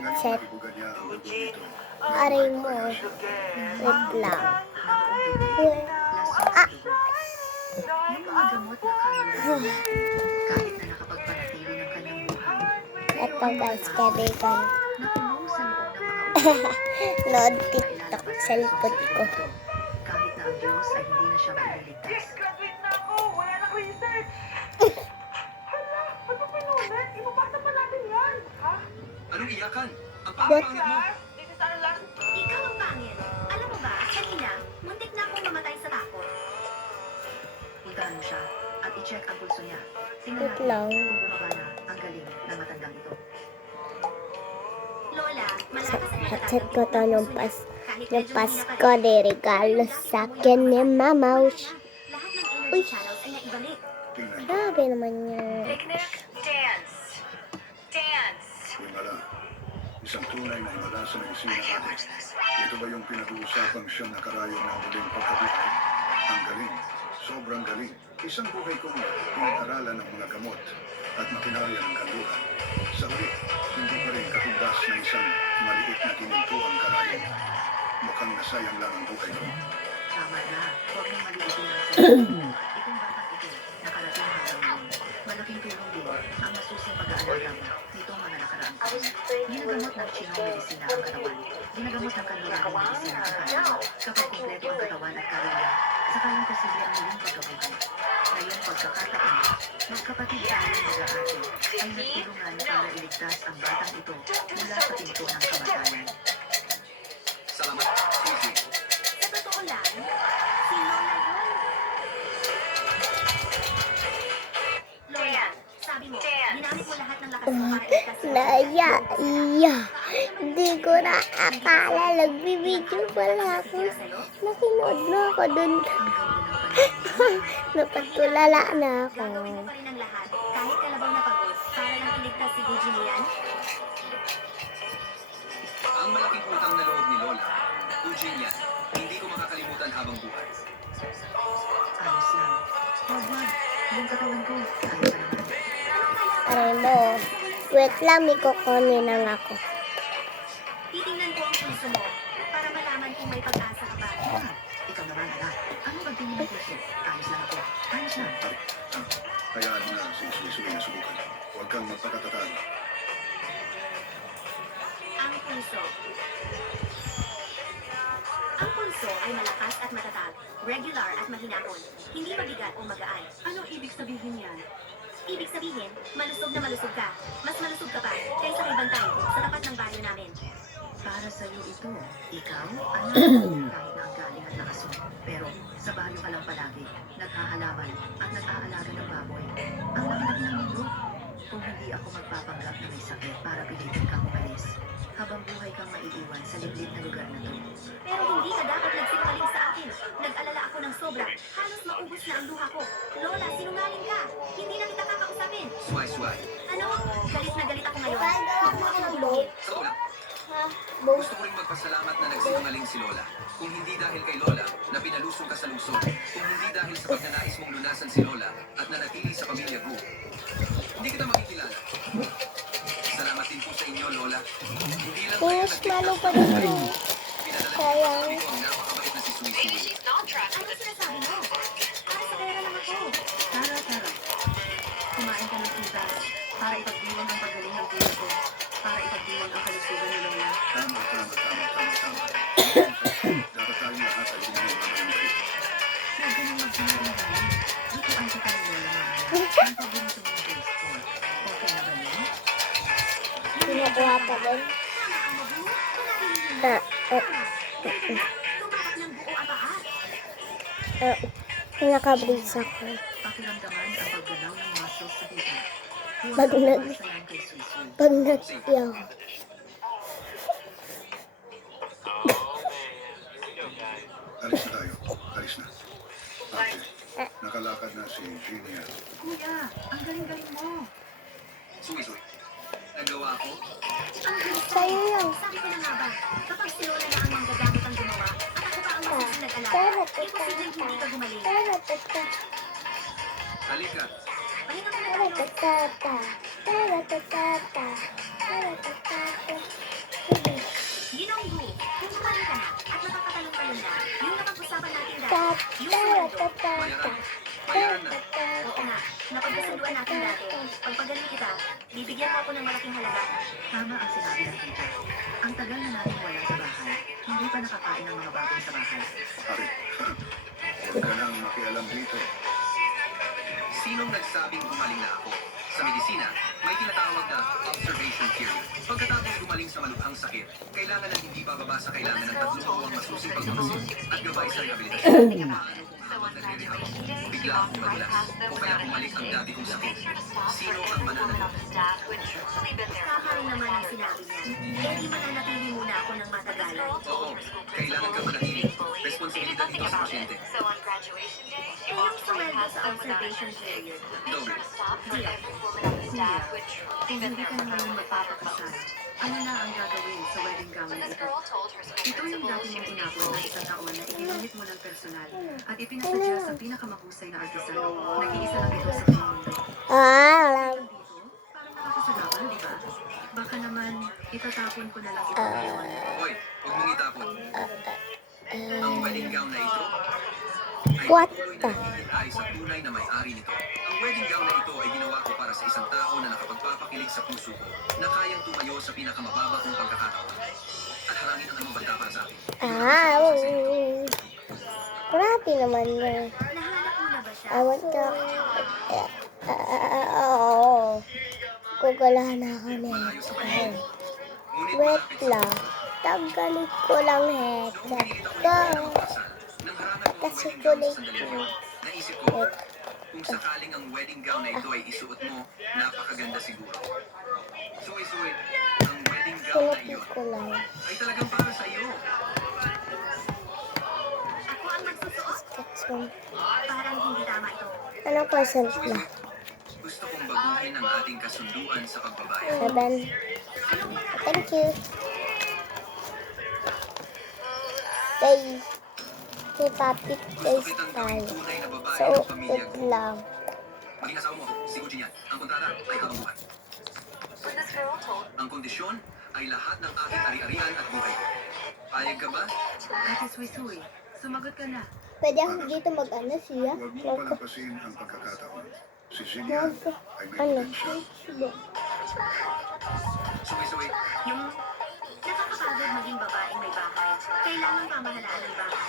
headset. Aray mo. Wait lang. Ah! Yung mga gamot na kanluran, kahit na nakapagpanatili ng kanyang buhay, Ito guys, kaibigan. nakulong sa loob ng mga ulo. Load TikTok sa likod ko. Kahit na ang Diyos ay hindi na siya mailigtas. Graduate na ako! Wala na research! Hala! Ano pinulit? Ipapasa pa natin yan! Ha? Anong iyakan? Ang What? pangit mo! This is our last... Ikaw ang pangit. Alam mo ba, kanina, muntik na akong mamatay sa takot. Puntahan mo siya at i-check ang pulso niya. Tingnan Wait natin lang. kung bumaba na ang galing ng matandang ito. Lola, malakas ang Headset ko to nung Pasko de regalo sa akin ni Mama. Lahat ng Uy. energy channels ay naibalik. Grabe naman yan. Picnic, dance! Dance! Himala, isang tunay na himala sa medisina natin. Ito ba yung pinag-uusapang siyang nakarayo na muling pagkabuhay? Ang galing, sobrang galing. Isang buhay kong pinag-aralan ng mga gamot at makinarya ng kanluran. Sa uli, hindi pa rin katumbas ng isang maliit na kininto ang karayo. Mukhang nasayang lang ang buhay ko. Tama na. Huwag mong maliitin ang sarili. Itong batang ito, nakarating hanggang ngayon. Malaking tulong din ang masusing pag-aalaga mo nitong mga nakaraang taon. Ginagamot ng Chinong medisina ang katawan. Ginagamot ng kanluran ng medisina ang katawan. Kapag kumpleto ang katawan at kalulan, saka yung posible ang muling pagkabuhay. Ngayong pagkakataon, magkapatid tayong mag-aate ay nagtulungan para iligtas ang batang ito mula sa pinto ng kamatayan. Salamat, Suzy. Sa totoo lang, si Lola yun. Lola, sabi mo, ginamit mo lahat ng lakas mo para iligtas ang Naya, iya. Hindi ko na akala. Nagbibideo pala ako. Nakinood na ako dun. Napatulala na ako. Gagawin mo pa rin ang lahat, kahit kalabaw na pagod, para lang iligtas si Virginian. Ang malaking utang na loob ni Lola, Eugenia, hindi ko makakalimutan habang buhay. Ayos lang. Wag. Yung katawan ko, kaya pa naman. Aray mo. Wait lang, may kukunin lang ako. Titingnan ko ang puso mo, para malaman kung may pag-asa ka ba. Ikaw naman, anak. Ano ba tingin ng puso? Ayos lang ako. Ayos lang. Hayaan mo na si Suy na subukan. Huwag kang magpakatatag. Ang pulso. Ang pulso ay malakas at matatag, regular at mahinahon, hindi mabigat o magaan. Ano ibig sabihin yan? Ibig sabihin, malusog na malusog ka. Mas malusog ka pa kaysa kay Bantay sa tapat ng baryo namin. Para sa'yo ito, ikaw, anak, kahit na ang galing at lakas mo. Pero sa baryo ka lang palagi, naghahalaman at nag-aalaga ng baboy. Ang laki-laki ng mundo. Kung hindi ako magpapanggap na may sakit para pilitin kang umalis, habang buhay kang maiiwan sa liblib na lugar na to. Pero hindi ka dapat nagsinungaling sa akin. Nag-alala ako ng sobra. Halos maubos na ang luha ko. Lola, sinungaling ka. Hindi na kita kakausapin. Sway. Ano? Galit na galit ako ngayon. Huwag mo akong tulungin. Sa totoo lang, Both. gusto ko rin magpasalamat na nagsinungaling si Lola. Kung hindi dahil kay Lola na pinalusong ka sa lungsod, kung hindi dahil sa pagnanais mong lunasan si Lola at nanatili sa pamilya ko, hindi kita makikilala. Salamat din po sa inyo, Lola. Hindi lang kayo Yes, malo pa rin ako. Sayang. Pinadala ko ang napakabait na si Suzy. Ano sinasabi mo? Para sa pera lang ako. Tara. Kumain ka ng prutas para ipagdiwang ang pagaling ng kuya ko. Para ipagdiwang ang kalusugan ni Lola. Tama. Dapat tayong lahat ay ginawa ng bait. Huwag ka nang magsinungaling. Lutuan kita ni Lola, Mama. Ang paborito mong baseball. Okay na ba yun? Pinakuha pa din. Tama ang mabu. Tumapak ng buo ang paa. Nakabris ako. Pakiramdaman ang paggalaw ng muscles sa hita. Pag nag- Sayan kay Suy. Pag nagsiyaw. Alis na tayo. Alis na. Ate, nakalakad na si Genia. Kuya, ang galing-galing mo. Suzy, nagawa ko? Ang galing Sa'yo yan. Sabi ko na nga ba, kapag si Lola na ang manggagamot ang gumawa, at ako pa ang masusing nag-alaga, imposibleng hindi ka gumaling. Halika. Pahinga ka na tayo. Taratata. bayaran. Bayaran na. Oo nga, napagkasunduan natin dati. Pagpagaling kita, bibigyan mo ako ng malaking halaga. Tama ang sinabi ng tita. Ang tagal na natin wala sa bahay, hindi pa nakakain ng mga bagong sa bahay. Ari, huwag ka nang makialam dito. Sinong nagsabing gumaling na ako? Sa medisina, may tinatawag na observation period. Pagkatapos gumaling sa malubhang sakit, kailangan ng hindi bababa sa kailangan ng 3 buwang masusing pagmamasid at gabay sa rehabilitasyon. Paano kung habang nagre-rehab ako, bigla akong madulas o kaya bumalik ang dati kong sakit? Sino ang mananalo? Tama rin naman ang sinabi niya. Eh di mananatili muna ako ng matagal. Oo, kailangan ka manatili. Responsibilidad ito sa pasyente. Eh yung sumweldo sa observation period. Doble. Deal. Kuya, kung hindi ka naman yung magpapakasal, ano na ang gagawin sa wedding gown na ito? Ito yung dati mong inapon na isang taon na iginunit mo ng personal at ipinasadya sa pinakamahusay na artisan. Nag-iisa lang ito sa buong mundo. Alam. Dito, parang nakakasalapan, di ba? Baka naman, itatapon ko na lang ito ngayon. Hoy, huwag mong itapon. Ang wedding gown na ito ay What patuloy the? na naghihintay sa tunay na may-ari nito. Ang wedding gown na ito ay ginawa ko para sa isang tao na nakapagpapakilig sa puso ko na kayang tumayo sa pinakamababa kong pagkakataon at harangin ang anumang banta para sa akin. Grabe naman yun. Nahanap mo na ba siya? I want to... Oo. Gugulahan ako Malayo sa nito. paningin. Ngunit Wait malapit sa lang. Tanggalin ko lang Noong headset pinilit ako ko. na magpasal, nang harangan ko ang Kasi wedding gown kulay sa sandali ko. naisip ko, kung sakaling ang wedding gown na ito ay isuot mo, napakaganda siguro. Suwi-suwi, ang wedding gown na Kulay iyon ko lang. ay talagang para sa iyo. Ako ang magsusuot? Ketchum. Parang hindi tama ito. Anong percent na? Suwi-suwi, gusto kong baguhin ang ating kasunduan sa pagbabayad. 7. Thank you. Day. May topic Gusto days kitang tayo. gawing tunay na babae So, ng pamilya wait ko. lang. Maging asawa mo ako, si Eugene yan. Ang kontrata ay habang buhay. Ang kondisyon ay lahat ng aking ari-arian at buhay ko. Payag ka ba? Ate Suy-Suy, sumagot ka na. Pwede ako dito mag-ano siya? Huwag mo palampasin ang pagkakataon. Si Zillian ay may Ano? potential. Hindi. Suwi-suwi, Yung nakakapagod maging babaeng may bahay. Kailangan pamahalaan ng bahay.